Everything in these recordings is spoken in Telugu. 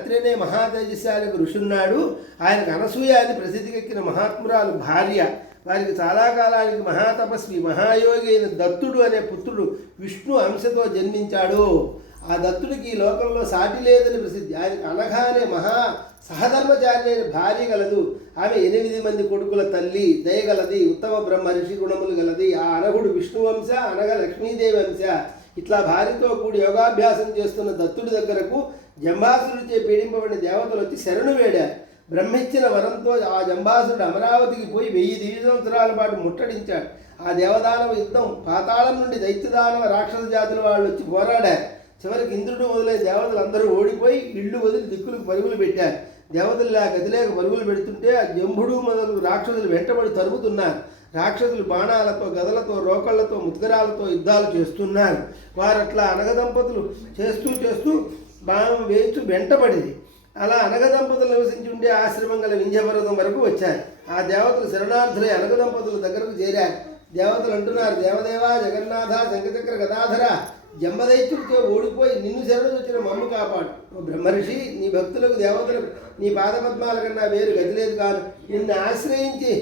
అత్రేనే మహాతేజశాలకు ఋషున్నాడు. ఆయనకు అనసూయ అని ప్రసిద్ధికెక్కిన మహాత్మురాలు భార్య. వారికి చాలా కాలానికి మహాతపస్వి మహాయోగి అయిన దత్తుడు అనే పుత్రుడు విష్ణు అంశతో జన్మించాడు. ఆ దత్తుడికి ఈ లోకంలో సాటి లేదని ప్రసిద్ధి. ఆయనకు అనగానే మహా సహధర్మచారి అయిన భార్య గలదు. ఆమె ఎనిమిది మంది కొడుకుల తల్లి దయగలది ఉత్తమ బ్రహ్మ ఋషి గుణములు గలది. ఆ అనగుడు విష్ణువంశ అనగా లక్ష్మీదేవి అంశ ఇట్లా భార్యతో కూడి యోగాభ్యాసం చేస్తున్న దత్తుడి దగ్గరకు జంబాసుడిచే పీడింపబడిన దేవతలు వచ్చి శరణు వేడారు. బ్రహ్మిచ్చిన వరంతో ఆ జంబాసుడు అమరావతికి పోయి వెయ్యి దివ్య సంవత్సరాల పాటు ముట్టడించాడు. ఆ దేవదానవ యుద్ధం పాతాళం నుండి దైత్యదానవ రాక్షస జాతుల వాళ్ళు వచ్చి పోరాడారు. చివరికి ఇంద్రుడు మొదలైన దేవతలు అందరూ ఓడిపోయి ఇళ్ళు వదిలి దిక్కులకు పరుగులు పెట్టారు. దేవతలు ఇలా గదిలేక పరుగులు పెడుతుంటే ఆ జంభుడు మొదలు రాక్షసులు వెంటబడి తరుగుతున్నారు. రాక్షసులు బాణాలతో గదలతో రోకళ్ళతో ముద్గరాలతో యుద్ధాలు చేస్తున్నారు. వారు అట్లా అనగదంపతులు చేస్తూ చేస్తూ బాణం వేస్తూ వెంటబడింది. అలా అనగదంపతులు నివసించి ఉండే ఆశ్రమం గల వింధ్యపర్వతం వరకు వచ్చారు ఆ దేవతలు శరణార్థులై అనగదంపతుల దగ్గరకు చేరారు. దేవతలు అంటున్నారు దేవదేవా జగన్నాథ శంఖచక్ర గదాధర జంబదైత్యుడితో ఓడిపోయి నిన్ను శరణు వచ్చిన మమ్ము కాపాడు. ఓ బ్రహ్మర్షి నీ భక్తులకు దేవతలకు నీ పాదపద్మాల కన్నా వేరు గదిలేదు కాదు. నిన్ను ఆశ్రయించి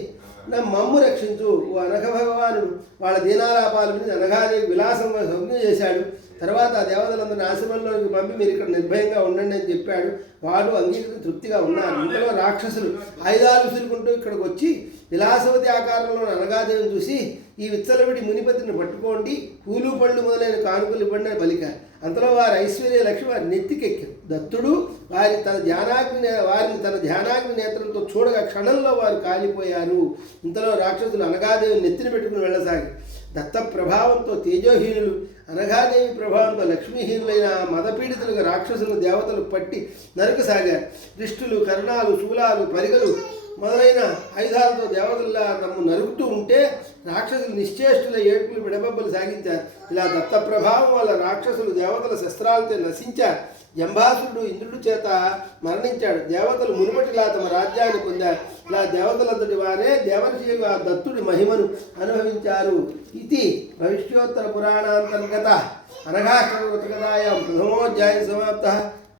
నా మమ్ము రక్షించు ఓ అనఘ భగవాను వాళ్ళ దీనాలాపాల మీద అనఘాది విలాసం సౌజ్ఞ చేశాడు. తర్వాత ఆ దేవతలందరినీ ఆశ్రమంలోకి పంపి మీరు ఇక్కడ నిర్భయంగా ఉండండి అని చెప్పాడు. వాడు అంగీకరించి తృప్తిగా ఉన్నారు. ఇంతలో రాక్షసులు ఆయుధాలు విసురుకుంటూ ఇక్కడికి వచ్చి విలాసవతి ఆకారంలో అనగాదేవిని చూసి ఈ విచ్చలవిడి మునిపతిని పట్టుకోండి. పూలు పళ్ళు మొదలైన కానుకలు ఇవ్వండి అని పలికారు అంతలో వారి ఐశ్వర్య లక్ష్మి వారి నెత్తికెక్కింది. దత్తుడు వారి తన ధ్యానాగ్ని వారిని తన ధ్యానాగ్ని నేత్రంతో చూడగా క్షణంలో వారు కాలిపోయారు. ఇంతలో రాక్షసులు అనగాదేవి నెత్తిని పెట్టుకుని వెళ్ళసాగి దత్త ప్రభావంతో తేజోహీనులు అనగాదేవి ప్రభావంతో లక్ష్మీహీనులైన మదపీడితులకు రాక్షసులు దేవతలు పట్టి నరకసాగారు దృష్టులు కర్ణాలు శూలాలు పరిగలు మొదలైన ఆయుధాలతో దేవతల్లా నమ్ము నరుకుతూ ఉంటే రాక్షసులు నిశ్చేష్టుల ఏడుపులు విడబబ్బలు సాగించారు. ఇలా దత్త ప్రభావం వల్ల రాక్షసులు దేవతల శస్త్రాలతో నశించారు. జంభాసురుడు ఇంద్రుడు చేత మరణించాడు. దేవతలు మునుపటిలా తమ రాజ్యాన్ని పొందారు. ఇలా దేవతలంతటి వారే దేవర్షి ఆ దత్తుడి మహిమను అనుభవించారు. ఇది భవిష్యోత్తర పురాణాంతర్గత అనఘాష్టమృతకథాయాం ప్రథమోధ్యాయ సమాప్త.